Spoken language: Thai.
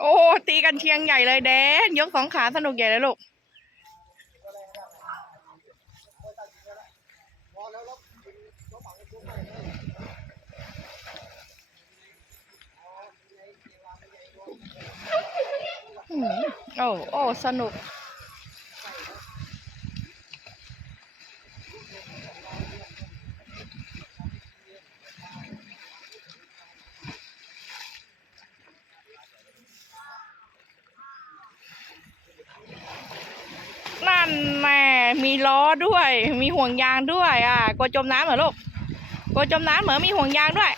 โอ้ตีกันเชียงใหญ่เลยแดน ยกสองขาสนุกใหญ่เลยลูกโอ้โอ้สนุก นแม่มีล้อด้วย มีห่วงยางด้วย อะกลัวจมน้ำเหรอลูกกลัวจมน้ำเหรอมีห่วงยางด้วย